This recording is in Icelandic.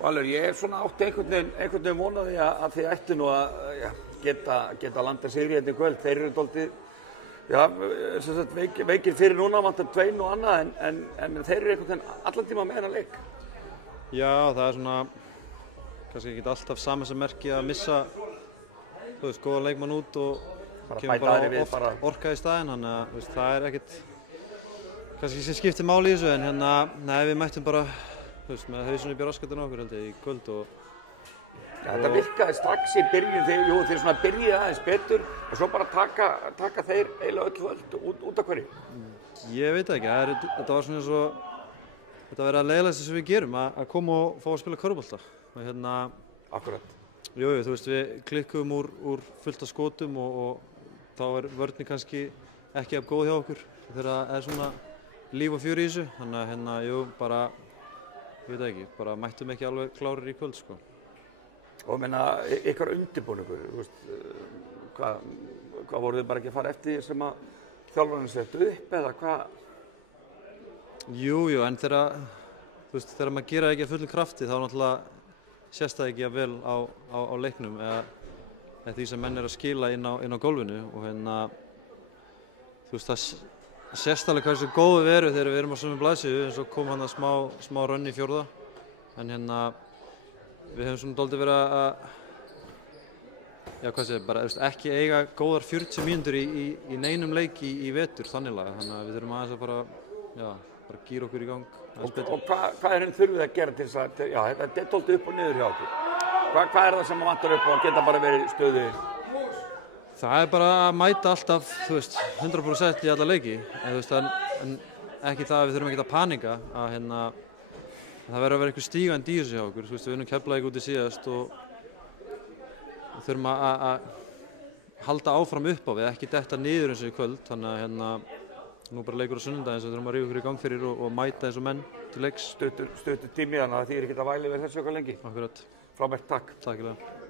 Valur, ég hef svona átti einhvern veginn vonaði að þið ættu nú að geta landað sigri hérna í kvöld. Þeir eru dálítið, sem sagt, veikir fyrir núna, vantar Dwayne og annað, en þeir eru einhvern veginn allan tíma með hennar leik. Já, það er svona, kannski ekki alltaf sama sem merki að missa, þú veist, góða leikmann út og kemur bara oft orka í staðinn, þannig að, þú veist, það er ekkert, kannski sem skiptir máli í þessu, en hérna, nei, við mættum bara, þú veist, með hausinn upp í raskatinn okkur held ég í kvöld og þetta virkaði strax í byrjun, þeir svona byrjuði aðeins betur og svo bara taka þeir eiginlega öll völd út af hverju. Ég veit það ekki, þetta var svona eins og þetta verið að leiðilegasta sem við gerum, að koma og fá að spila körfubolta og hérna. Akkurat. Jú, þú veist, við klikkuðum úr fullt af skotum og þá er vörnin kannski ekki af góð hjá okkur þegar það er svona líf og fjör í þessu, þannig að hérna, jú, bara ég veit ekki, bara mættum ekki alveg klárir í kvöld, sko. Og ég meina, ykkar undirbúningur, þú veist, hvað voruð þið bara ekki að fara eftir sem að þjálfarinn settu upp eða hvað? Jú, en þegar maður gera ekki að fullum krafti þá náttúrulega sést það ekki að vel á leiknum eða því sem menn er að skila inn á gólfinu og hérna, þú veist, það sést alveg hversu góðu við erum þegar við erum á sömu blaðsíðu eins og kom hann að smá rönn í fjórða en hérna við hefum svona dálítið verið að hvað segir bara ekki eiga góðar 40 mínútur í neinum leik í vetur þannig laga, þannig að við þurfum aðeins að bara gíra okkur í gang og hvað er þurfið að gera til þess að þetta er dálítið upp og niður hjá okkur hvað er það sem vantar upp og geta bara verið stöðugir? Það er bara að mæta alltaf, þú veist, 100% í alla leiki, en ekki það að við þurfum ekki að panika að hérna, það verður að vera eitthvað stígandi í þessu hjá okkur, þú veist, við erum Keflavík úti síðast og við þurfum að halda áfram upp á við, ekki detta niður eins og í kvöld, þannig að hérna, nú bara leikur á sunnudaginn, svo þurfum að rífa okkur í gang fyrir og mæta eins og menn til leiks. Stuttur tími þannig að þið eru ekki að væli við þessu okkar lengi. Akkurat. Frábært, takk. Takk fyrir það.